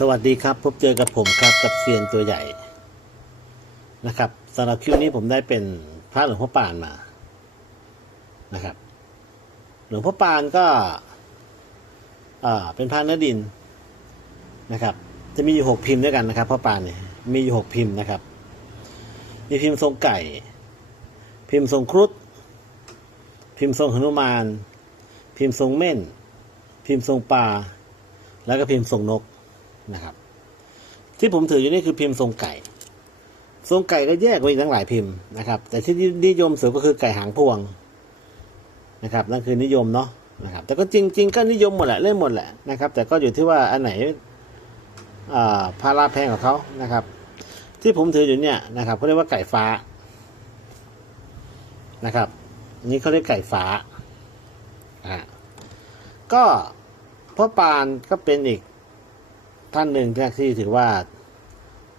สวัสดีครับ พบเจอกับผมครับกับเซียนตัวใหญ่นะครับสำหรับคลิปนี้ผมได้เป็นพระหลวงพ่อปานมานะครับ หลวงพ่อปานก็อ่าเป็นพระเนื้อดินนะครับ จะมีอยู่หกพิมพ์ด้วยกันนะครับพ่อปานเนี่ยมีอยู่หกพิมพ์นะครับ มีพิมพ์ทรงไก่ พิมพ์ทรงครุฑพิมพ์ทรงหนุมาน พิมพ์ทรงเม่น พิมพ์ทรงปลาแล้วก็พิมพ์ทรงนก นะครับ ที่ผมถืออยู่นี่คือพิมพ์ทรงไก่ ทรงไก่ก็แยกไว้อีกตั้งหลายพิมพ์นะครับ แต่ที่นิยมสุดก็คือไก่หางพวงนะครับนั่นคือนิยมเนาะนะครับ แต่ก็จริง ๆ ก็นิยมหมดแหละเล่นหมดแหละนะครับ แต่ก็อยู่ที่ว่าอันไหนอ่าพาราแพงของเขานะครับ ที่ผมถืออยู่เนี่ยนะครับเขาเรียกว่าไก่ฟ้านะครับนนี่เขาเรียกไก่ฟ้าอ่าก็พ่อปานก็เป็นอีก ท่านหนึ่งที่ถือว่า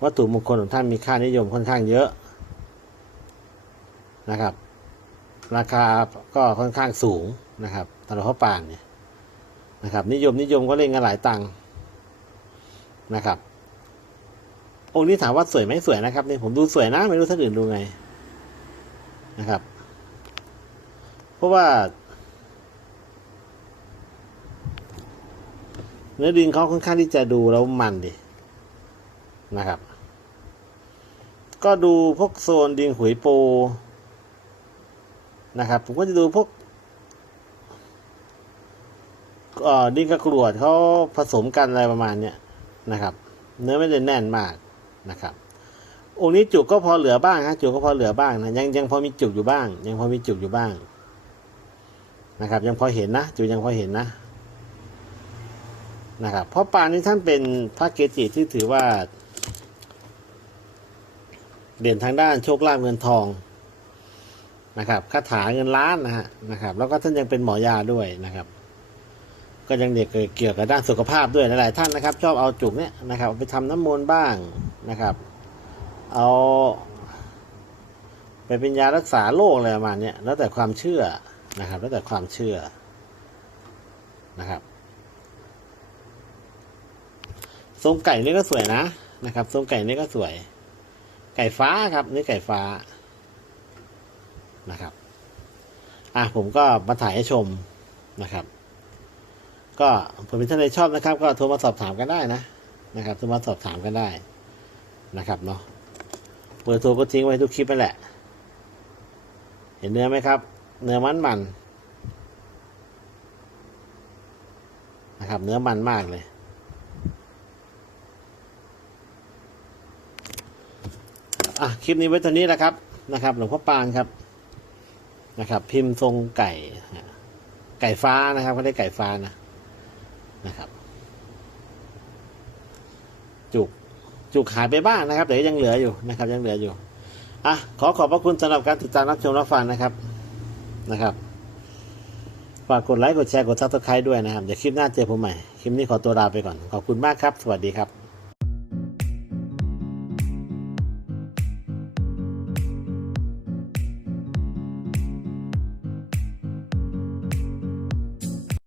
วัตถุมงคลของท่านมีค่านิยมค่อนข้างเยอะนะครับ ราคาก็ค่อนข้างสูงนะครับตลาดพระป่านเนี่ยนะครับ นิยมนิยมก็เล่นกันหลายตังค์นะครับ องค์นี้ถามว่าสวยไหมสวยนะครับนี่ผมดูสวยนะไม่รู้ท่านอื่นดูไงนะครับ เพราะว่า เนื้อดินเขาค่อนข้างที่จะดูแล้วมันดินะครับ ก็ดูพวกโซนดินหุยโปนะครับ ผมก็จะดูพวกดินกระกรวดเขาผสมกันอะไรประมาณเนี้ยนะครับ เนื้อไม่ได้แน่นมากนะครับองค์นี้จุกก็พอเหลือบ้างฮะจุกก็พอเหลือบ้างนะยังยังพอมีจุกอยู่บ้าง ยังพอมีจุกอยู่บ้างนะครับ ยังพอเห็นนะจุกยังพอเห็นนะ นะครับเพราะปานนี้ท่านเป็นพระเกจิที่ถือว่า เด่นทางด้านโชคลาภเงินทองนะครับคาถาเงินล้านนะฮะนะครับ แล้วก็ท่านยังเป็นหมอยาด้วยนะครับ ก็ยังเด็กเกี่ยวกับด้านสุขภาพด้วยหลายๆท่านนะครับ ชอบเอาจุกเนี่ยนะครับไปทำน้ำมนต์บ้างนะครับ เอาไปเป็นยารักษาโรคอะไรประมาณเนี้ยแล้วแต่ความเชื่อนะครับ แล้วแต่ความเชื่อนะครับ ทรงไก่นี่ก็สวยนะนะครับทรงไก่นี่ก็สวย ไก่ฟ้าครับนี่ไก่ฟ้านะครับอะผมก็มาถ่ายให้ชมนะครับ ก็ผมเป็นท่านใดชอบนะครับ ก็โทรมาสอบถามกันได้นะนะครับโทรมาสอบถามกันได้นะครับเนาะเบอร์โทรก็ทิ้งไว้ทุกคลิปนั่นแหละ เห็นเนื้อไหมครับ เนื้อมันมันนะครับ เนื้อมันมากเลย อะคลิปนี้ไว้เท่านี้แหละครับนะครับ หลวงพ่อปานครับนะครับ พิมพ์ทรงไก่ ไก่ฟ้านะครับเขาได้ไก่ฟ้านะนะครับ จุกจุกหายไปบ้างนะครับ แต่ยังเหลืออยู่นะครับ ยังเหลืออยู่อะขอขอบพระคุณสำหรับการติดตามรับชมรับฟังนะครับนะครับฝากกดไลค์กดแชร์กดซับสไครต์ด้วยนะครับเดี๋ยวคลิปหน้าเจอผมใหม่ คลิปนี้ขอตัวลาไปก่อน ขอบคุณมากครับ สวัสดีครับ